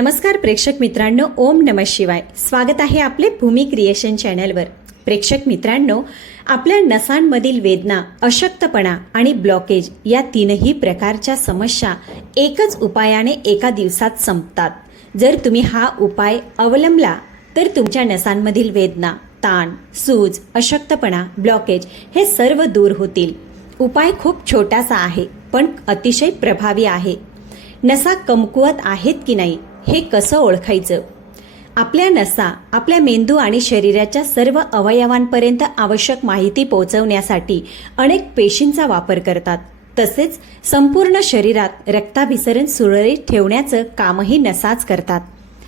नमस्कार प्रेक्षक मित्रांनो, ओम नमः शिवाय. स्वागत आहे आपले भूमी क्रिएशन चॅनलवर. प्रेक्षक मित्रांनो, आपल्या नसांमधील वेदना, अशक्तपणा आणि ब्लॉकेज या तीनही प्रकारच्या समस्या एकच उपायाने एका दिवसात संपतात. जर तुम्ही हा उपाय अवलंबला तर तुमच्या नसांमधील वेदना, ताण, सूज, अशक्तपणा, ब्लॉकेज हे सर्व दूर होतील. उपाय खूप छोटासा आहे पण अतिशय प्रभावी आहे. नसा कमकुवत आहेत की नाही हे कसं ओळखायचं? आपल्या नसा आपल्या मेंदू आणि शरीराच्या सर्व अवयवांपर्यंत आवश्यक माहिती पोहोचवण्यासाठी अनेक पेशींचा वापर करतात. तसेच संपूर्ण शरीरात रक्ताभिसरण सुरळीत ठेवण्याचं कामही नसाच करतात.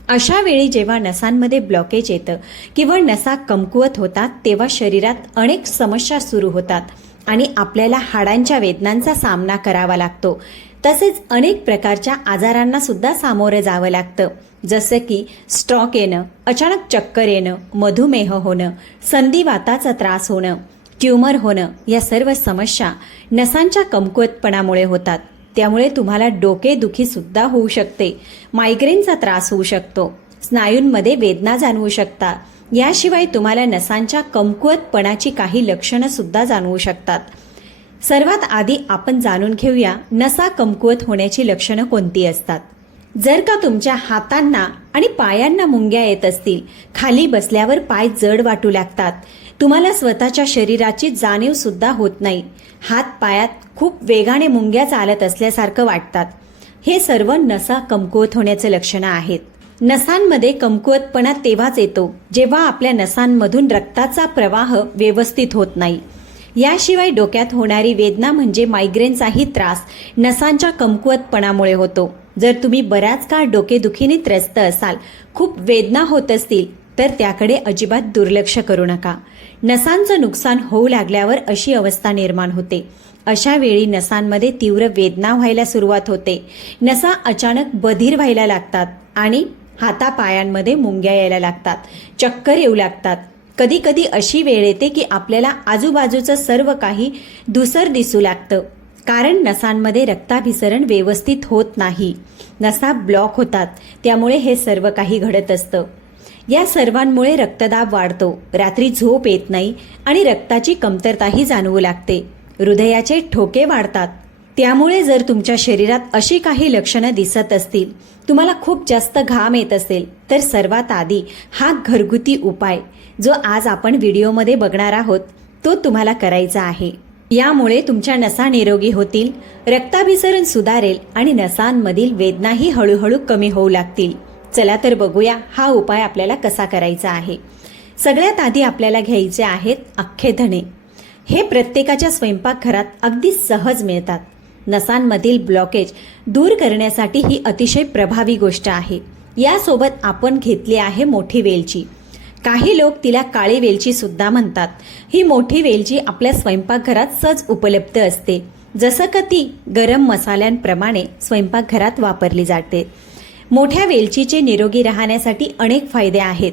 अशा वेळी जेव्हा नसांमध्ये ब्लॉकेज येतं किंवा नसा कमकुवत होतात तेव्हा शरीरात अनेक समस्या सुरू होतात आणि आपल्याला हाडांच्या वेदनांचा सामना करावा लागतो. तसेच अनेक प्रकारच्या आजारांना सुद्धा सामोरं जावं लागतं, जसं की स्ट्रोक येणं, अचानक चक्कर येणं, मधुमेह होणं, संधिवाताचा त्रास होणं, ट्यूमर होणं या सर्व समस्या नसांच्या कमकुवतपणामुळे होतात. त्यामुळे तुम्हाला डोकेदुखी सुद्धा होऊ शकते, मायग्रेनचा त्रास होऊ शकतो, स्नायूंमध्ये वेदना जाणवू शकतात. याशिवाय तुम्हाला नसांच्या कमकुवतपणाची काही लक्षणं सुद्धा जाणवू शकतात. सर्वात आधी आपण जाणून घेऊया नसा कमकुवत होण्याची लक्षणं कोणती असतात. जर का तुमच्या हातांना आणि पायांना मुंग्या येत असतील, खाली बसल्यावर पाय जड वाटू लागतात, तुम्हाला स्वतःच्या शरीराची जाणीव सुद्धा होत नाही, हात पायात खूप वेगाने मुंग्या चालत असल्यासारखं वाटतात, हे सर्व नसा कमकुवत होण्याचं लक्षणं आहेत. नसांमध्ये कमकुवतपणा तेव्हाच येतो जेव्हा आपल्या नसांमधून रक्ताचा प्रवाह व्यवस्थित होत नाही. याशिवाय डोक्यात होणारी वेदना म्हणजे मायग्रेनचाही त्रास नसांच्या कमकुवतपणामुळे होतो. जर तुम्ही बराच काळ डोकेदुखीने त्रस्त असाल, खूप वेदना होत असतील तर त्याकडे अजिबात दुर्लक्ष करू नका. नसांचं नुकसान होऊ लागल्यावर अशी अवस्था निर्माण होते. अशा वेळी नसांमध्ये तीव्र वेदना व्हायला सुरुवात होते, नसा अचानक बधीर व्हायला लागतात आणि हातापायांमध्ये मुंग्या यायला लागतात, चक्कर येऊ लागतात. कधी कधी अशी वेळ येते की आपल्याला आजूबाजूचं सर्व काही धूसर दिसू लागतं, कारण नसांमध्ये रक्ताभिसरण व्यवस्थित होत नाही, नसा ब्लॉक होतात. त्यामुळे हे सर्व काही घडत असतं. या सर्वांमुळे रक्तदाब वाढतो, रात्री झोप येत नाही आणि रक्ताची कमतरताही जाणवू लागते, हृदयाचे ठोके वाढतात. त्यामुळे जर तुमच्या शरीरात अशी काही लक्षणं दिसत असतील, तुम्हाला खूप जास्त घाम येत असेल, तर सर्वात आधी हा घरगुती उपाय जो आज आपण व्हिडिओमध्ये बघणार आहोत तो तुम्हाला करायचा आहे. यामुळे तुमच्या नसा निरोगी होतील, रक्ताभिसरण सुधारेल आणि नसांमधील वेदनाही हळूहळू कमी होऊ लागतील. चला तर बघूया हा उपाय आपल्याला कसा करायचा आहे. सगळ्यात आधी आपल्याला घ्यायचे आहेत अख्खे धणे. हे प्रत्येकाच्या स्वयंपाकघरात अगदी सहज मिळतात. नसांमधील ब्लॉकेज दूर करण्यासाठी ही अतिशय प्रभावी गोष्ट आहे. यासोबत आपण घेतली आहे मोठी वेलची. काही लोक तिला काळी वेलची सुद्धा म्हणतात. ही मोठी वेलची आपल्या स्वयंपाकघरात सहज उपलब्ध असते, जसं का ती गरम मसाल्यांप्रमाणे स्वयंपाकघरात वापरली जाते. मोठ्या वेलचीचे निरोगी राहण्यासाठी अनेक फायदे आहेत.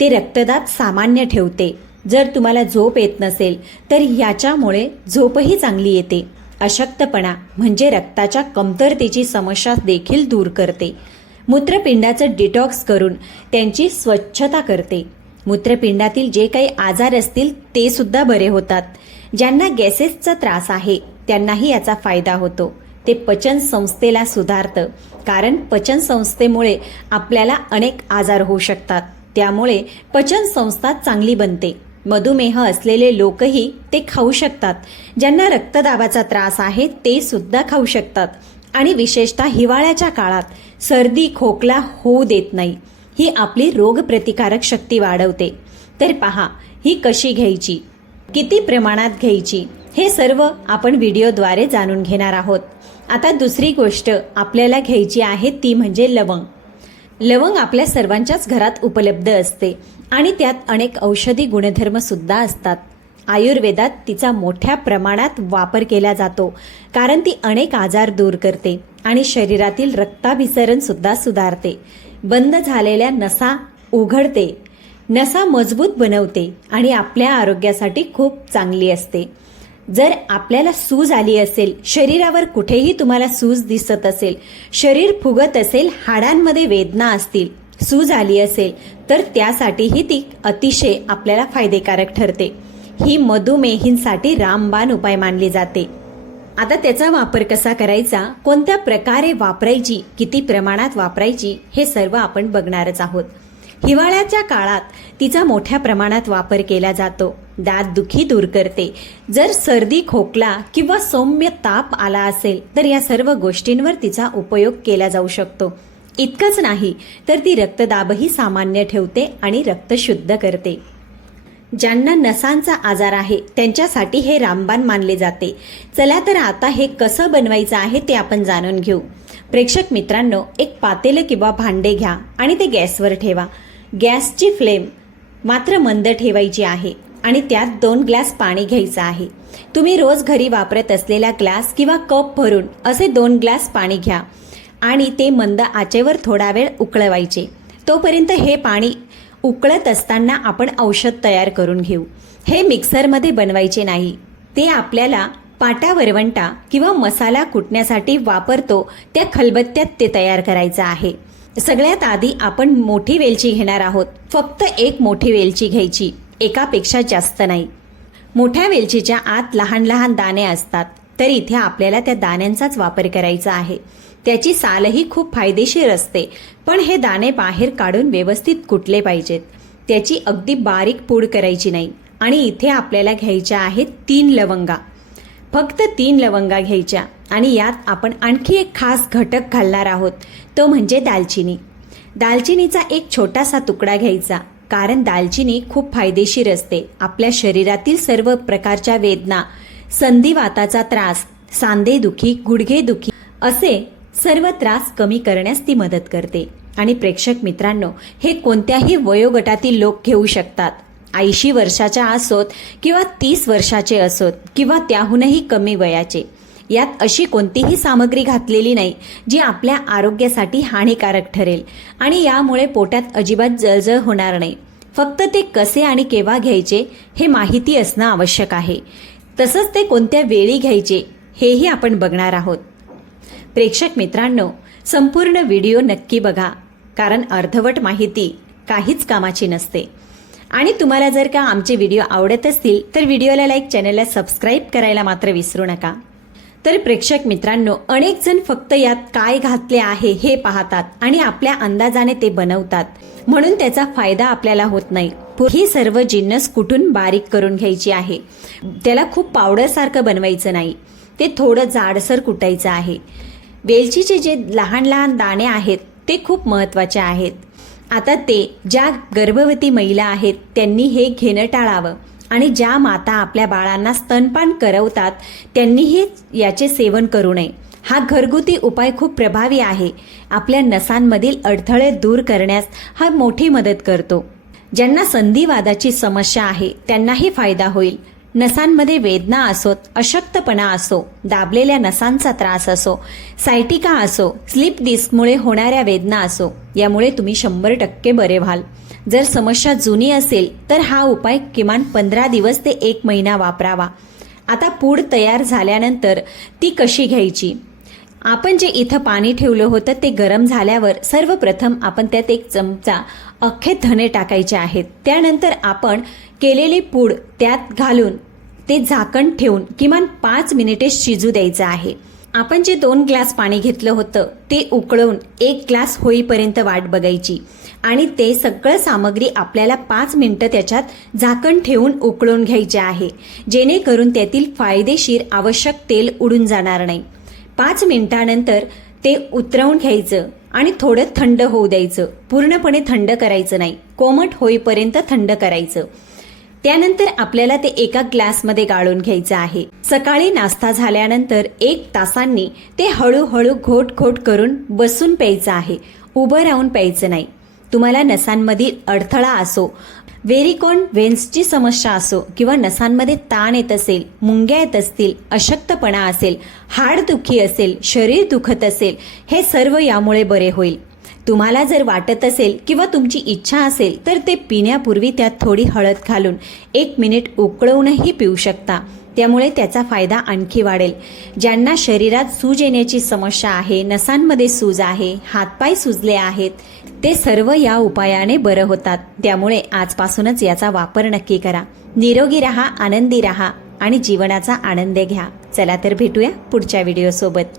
ते रक्तदाब सामान्य ठेवते. जर तुम्हाला झोप येत नसेल तर याच्यामुळे झोपही चांगली येते. अशक्तपणा म्हणजे रक्ताच्या कमतरतेची समस्या देखील दूर करते. मूत्रपिंडाचं डिटॉक्स करून त्यांची स्वच्छता करते. मूत्रपिंडातील जे काही आजार असतील ते सुद्धा बरे होतात. ज्यांना गॅसेसचा त्रास आहे त्यांनाही याचा फायदा होतो. ते पचन संस्थेला सुधारतं, कारण पचन संस्थेमुळे आपल्याला अनेक आजार होऊ शकतात. त्यामुळे पचन संस्था चांगली बनते. मधुमेह असलेले लोकही ते खाऊ शकतात. ज्यांना रक्तदाबाचा त्रास आहे ते सुद्धा खाऊ शकतात. आणि विशेषतः हिवाळ्याच्या काळात सर्दी खोकला होऊ देत नाही. ही आपली रोगप्रतिकारक शक्ती वाढवते. तर पहा ही कशी घ्यायची, किती प्रमाणात घ्यायची हे सर्व आपण व्हिडिओद्वारे जाणून घेणार आहोत. आता दुसरी गोष्ट आपल्याला घ्यायची आहे ती म्हणजे लवंग. लवंग आपल्या सर्वांच्याच घरात उपलब्ध असते आणि त्यात अनेक औषधी गुणधर्म सुद्धा असतात. आयुर्वेदात तिचा मोठ्या प्रमाणात वापर केला जातो, कारण ती अनेक आजार दूर करते आणि शरीरातील रक्ताभिसरण सुद्धा सुधारते. बंद झालेल्या नसा उघडते, नसा मजबूत बनवते आणि आपल्या आरोग्यासाठी खूप चांगली असते. जर आपल्याला सूज आली असेल, शरीरावर कुठेही तुम्हाला सूज दिसत असेल, शरीर फुगत असेल, हाडांमध्ये वेदना असतील, सूज आली असेल, तर त्यासाठीही ती अतिशय आपल्याला फायदेकारक ठरते. ही मधुमेहींसाठी रामबाण उपाय मानली जाते. आता त्याचा वापर कसा करायचा, कोणत्या प्रकारे वापरायची, किती प्रमाणात वापरायची, हे सर्व आपण बघणारच आहोत. हिवाळ्याच्या काळात तिचा मोठ्या प्रमाणात वापर केला जातो. दात दुखी दूर करते. जर सर्दी, खोकला किंवा सौम्य ताप आला असेल तर या सर्व गोष्टींवर तिचा उपयोग केला जाऊ शकतो. इतकंच नाही तर ती रक्तदाबही सामान्य ठेवते आणि रक्त शुद्ध करते. ज्यांना नसांचा आजार आहे त्यांच्यासाठी हे रामबाण मानले जाते. चला तर आता हे कसं बनवायचं आहे ते आपण जाणून घेऊ. प्रेक्षक मित्रांनो, एक पातेलं किंवा भांडे घ्या आणि ते गॅसवर ठेवा. गॅसची फ्लेम मात्र मंद ठेवायची आहे आणि त्यात 2 ग्लास पाणी घ्यायचं आहे. तुम्ही रोज घरी वापरत असलेला ग्लास किंवा कप भरून असे 2 ग्लास पाणी घ्या आणि ते मंद आचेवर थोडा वेळ उकळवायचे. तोपर्यंत हे पाणी उकळत असताना आपण औषध तयार करून घेऊ. हे मिक्सरमध्ये बनवायचे नाही. ते आपल्याला पाटा वरवंटा किंवा मसाला कुटण्यासाठी वापरतो त्या खलबत्त्यात ते तयार करायचं आहे. सगळ्यात आधी आपण मोठी वेलची घेणार आहोत. फक्त एक मोठी वेलची घ्यायची, एकापेक्षा जास्त नाही. मोठ्या वेलचीच्या आत लहान लहान दाणे असतात, तर इथे आपल्याला त्या दाण्यांचाच वापर करायचा आहे. त्याची सालही खूप फायदेशीर असते, पण हे दाणे बाहेर काढून व्यवस्थित कुटले पाहिजेत. त्याची अगदी बारीक पूड करायची नाही. आणि इथे आपल्याला घ्यायच्या आहेत 3 लवंगा. फक्त 3 लवंगा घ्यायच्या आणि यात आपण आणखी एक खास घटक घालणार आहोत, तो म्हणजे दालचिनी. दालचिनीचा एक छोटासा तुकडा घ्यायचा, कारण दालचिनी खूप फायदेशीर असते. आपल्या शरीरातील सर्व प्रकारच्या वेदना, संधिवाताचा त्रास, सांधेदुखी, गुडघेदुखी असे सर्व त्रास कमी करण्यास ती मदत करते. आणि प्रेक्षक मित्रांनो, हे कोणत्याही वयोगटातील लोक घेऊ शकतात. 80 वर्षाच्या असोत किंवा 30 वर्षाचे असोत किंवा त्याहूनही कमी वयाचे. यात अशी कोणतीही सामग्री घातलेली नाही जी आपल्या आरोग्यासाठी हानिकारक ठरेल आणि यामुळे पोटात अजिबात जळजळ होणार नाही. फक्त ते कसे आणि केव्हा घ्यायचे हे माहिती असणं आवश्यक आहे. तसंच ते कोणत्या वेळी घ्यायचे हेही आपण बघणार आहोत. प्रेक्षक मित्रांनो, संपूर्ण व्हिडिओ नक्की बघा, कारण अर्धवट माहिती काहीच कामाची नसते. आणि तुम्हाला जर का आमचे व्हिडिओ आवडत असतील तर व्हिडिओला लाईक, चॅनलला सबस्क्राईब करायला मात्र विसरू नका. तर प्रेक्षक मित्रांनो, अनेक जण फक्त यात काय घातले आहे हे पाहतात आणि आपल्या अंदाजाने ते बनवतात, म्हणून त्याचा फायदा आपल्याला होत नाही. ही सर्व जिन्नस कुठून बारीक करून घ्यायची आहे. त्याला खूप पावडर सारखं बनवायचं नाही, ते थोडं जाडसर कुटायचं आहे. वेलचीचे जे लहान लहान दाणे आहेत ते खूप महत्त्वाचे आहेत. आता ते ज्या गर्भवती महिला आहेत त्यांनी हे घेणं टाळावं आणि ज्या माता आपल्या बाळांना स्तनपान करवतात त्यांनीही याचे सेवन करू नये. हा घरगुती उपाय खूप प्रभावी आहे. आपल्या नसांमधील अडथळे दूर करण्यास हा मोठी मदत करतो. ज्यांना संधिवाताची समस्या आहे त्यांनाही फायदा होईल. नसांमध्ये वेदना असोत, अशक्तपणा असो, दाबलेल्या नसांचा त्रास असो, सायटिका असो, स्लीप डिस्कमुळे होणाऱ्या वेदना असो, यामुळे तुम्ही 100% बरे व्हाल. जर समस्या जुनी असेल तर हा उपाय किमान 15 दिवस ते 1 महिना वापरावा. आता पूड तयार झाल्यानंतर ती कशी घ्यायची. आपण जे इथं पाणी ठेवलं होतं ते गरम झाल्यावर सर्वप्रथम आपण त्यात 1 चमचा अख्खे धणे टाकायचे आहेत. त्यानंतर आपण केलेली पूड त्यात घालून ते झाकण ठेवून किमान 5 मिनिटे शिजू द्यायचं आहे. आपण जे 2 ग्लास पाणी घेतलं होतं ते उकळून 1 ग्लास होईपर्यंत वाट बघायची आणि ते सगळं सामग्री आपल्याला 5 मिनिटं त्याच्यात झाकण ठेवून उकळून घ्यायचे आहे, जेणेकरून त्यातील फायदेशीर आवश्यक तेल उडून जाणार नाही. 5 मिनिटानंतर ते उतरवून घ्यायचं आणि थोडं थंड होऊ द्यायचं. पूर्णपणे थंड करायचं नाही, कोमट होईपर्यंत थंड करायचं. त्यानंतर आपल्याला ते एका ग्लासमध्ये गाळून घ्यायचं आहे. सकाळी नाश्ता झाल्यानंतर 1 तासांनी ते हळूहळू घोट घोट करून बसून प्यायचं आहे, उभं राहून प्यायचं नाही. तुम्हाला नसांमधील अडथळा असो, व्हेरिकोन व्हेन्सची समस्या असो किंवा नसांमध्ये ताण येत असेल, मुंग्या येत असतील, अशक्तपणा असेल, हाडदुखी असेल, शरीर दुखत असेल, हे सर्व यामुळे बरे होईल. तुम्हाला जर वाटत असेल किंवा तुमची इच्छा असेल तर ते पिण्यापूर्वी त्यात थोडी हळद घालून 1 मिनिट उकळवूनही पिऊ शकता. त्यामुळे त्याचा फायदा आणखी वाढेल. ज्यांना शरीरात सूज येण्याची समस्या आहे, नसांमध्ये सूज आहे, हातपाय सुजले आहेत, ते सर्व या उपायाने बरं होतात. त्यामुळे आजपासूनच याचा वापर नक्की करा. निरोगी राहा, आनंदी राहा आणि जीवनाचा आनंद घ्या. चला तर भेटूया पुढच्या व्हिडिओसोबत.